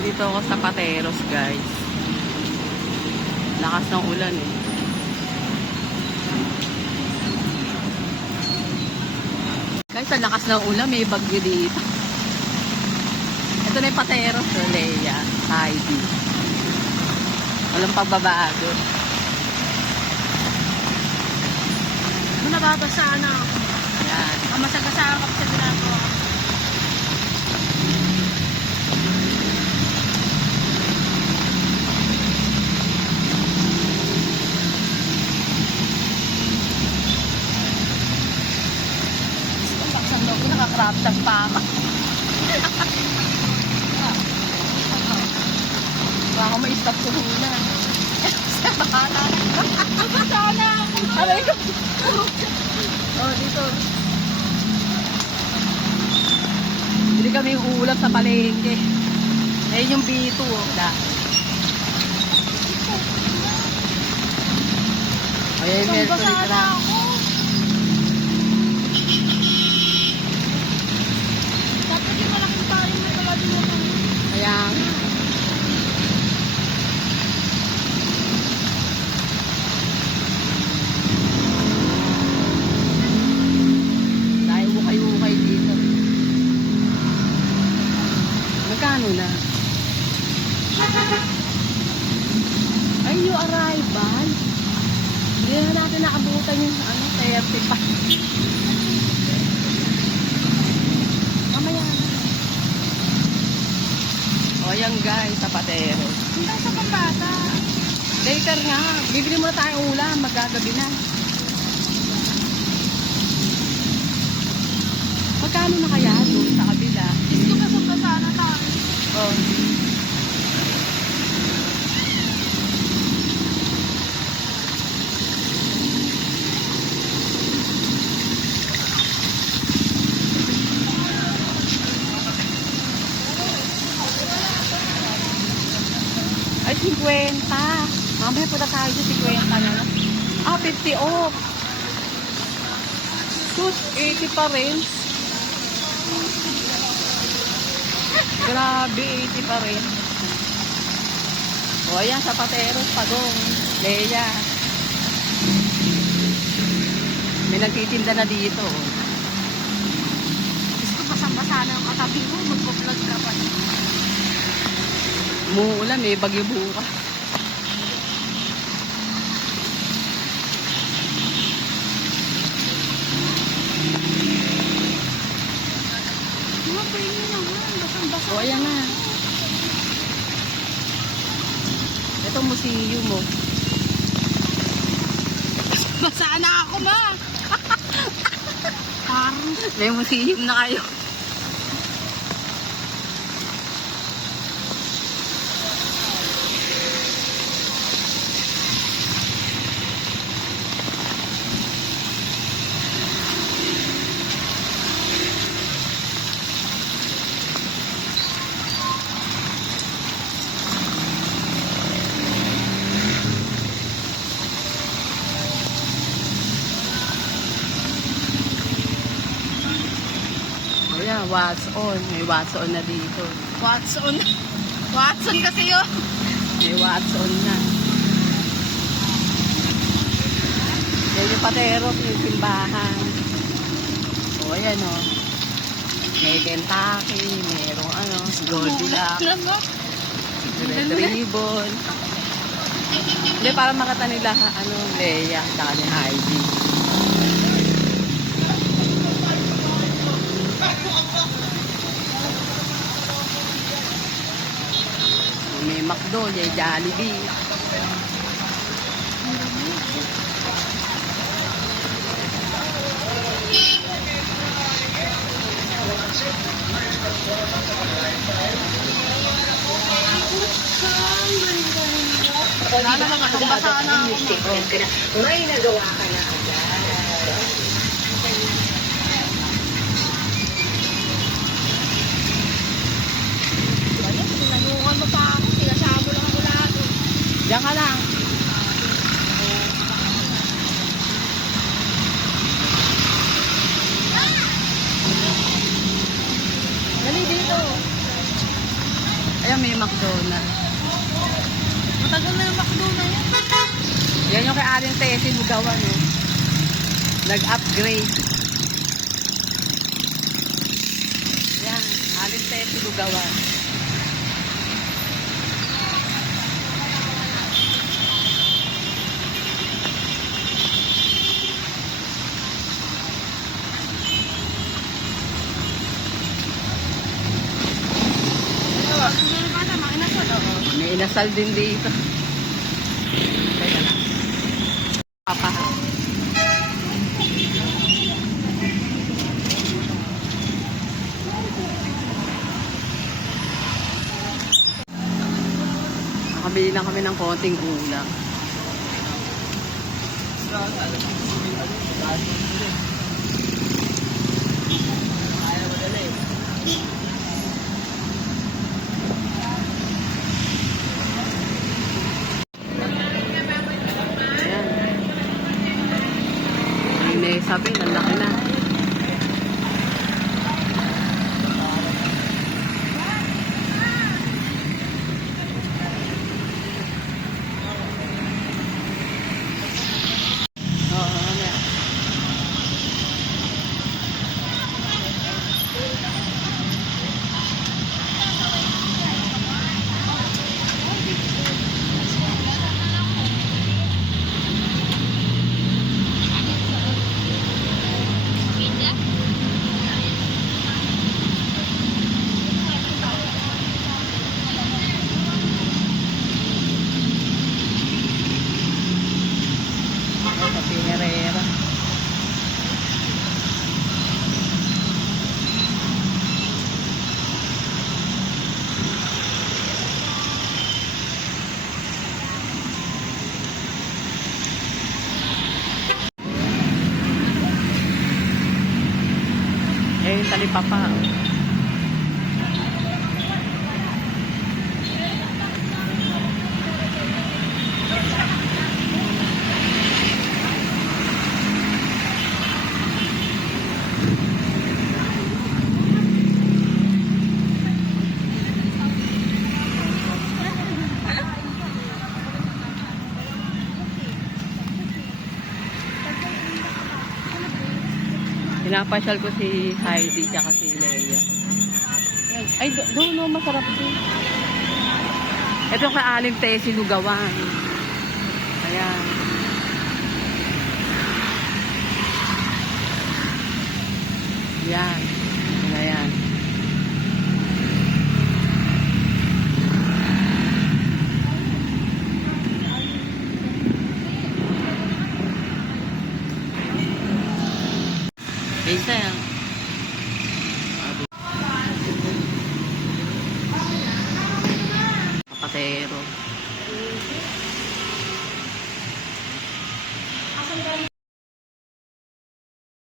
Dito ako sa Pateros, guys. Lakas ng ulan eh. Guys, ang lakas ng ulan, may bagyo dito. Ito na yung Pateros, Leia, Heidi. Walang pagbabago. Nababasa na ako. Ayan. Ang masagasakap sa ginagawa. Baksan mo, nakakrap tag pa ako. Baka ma-stop ko muna. Bahala na. Sana ako. Aray ko. Oh, dito. Hindi kami uulap sa palengke. Ayun yung B2. Oh. Ayun, Basa Mercury na truck. ako. Dapat yung malaking tayo na talaga mo kami. Ayan. Dahil ukay-ukay dito. Magkano na? Ay, yung arrival. Hindi na natin naabutan yung 30 pa. Mamaya na. O, yan guys, sa Pateros. Hintay sa pambata. Later nga, bibili muna tayong ulam, magagabi na. Magkano na kaya doon sa kabila? Gusto ka sa basa na tayo. Oh. Ay, 50. Mamaya punta tayo sa 50 na. Ah, 50 off. Sus, 80 pa rin. Grabe, 80 pa rin. O, ayan, sa Pateros, Padong, Leia. May nagtitinda na dito. Gusto basang-basa na yung katabi mo. Magpo-vlog ka pa. Umuulan, may bagyo bukas. Mabay nyo naman. Basang-basa. O, ayan na. Ito, museum mo. Basa na ako, ma. Parang May museum na kayo. Ayan, what's on. May what's on na dito. Watson. Watson kasi yun. May what's on na. Yan yung Pateros, may simbahan. O, ayan o. May Kentucky, merong Goldilocks, Red Ribbon. Hindi, para makita nila, Leia, saka ni Heidi. May McDo, may Jollibee. Wala naman basang-basa na ako. May nagawa ka na agad. Ayun, sinayungan mo pa ako. Sinasabo lang ako lahat. Diyan ka lang. Ayan, may McDonald's. Matagal na yung McDo na yan. Yan yung kay Aling Tessie Lugawan, eh. Nag-upgrade. Yan, Aling Tessie Lugawan. Hindi ba naman, inasal ako. May inasal din dito. Teka lang. Papaha. Nakabili lang kami ng konting ulam. Ayan. May sabi, ang laki na. Oo, ano yan. Sa Pinerera. Eh, yung talipapa. Pinapasyal ko si Heidi tsaka si Leia. Ayan. Ay, doon no, masarap din. Ito kay Aling Tessie Lugawan. Ayan. Ayan. Ayan. Isa yan. Kapatero.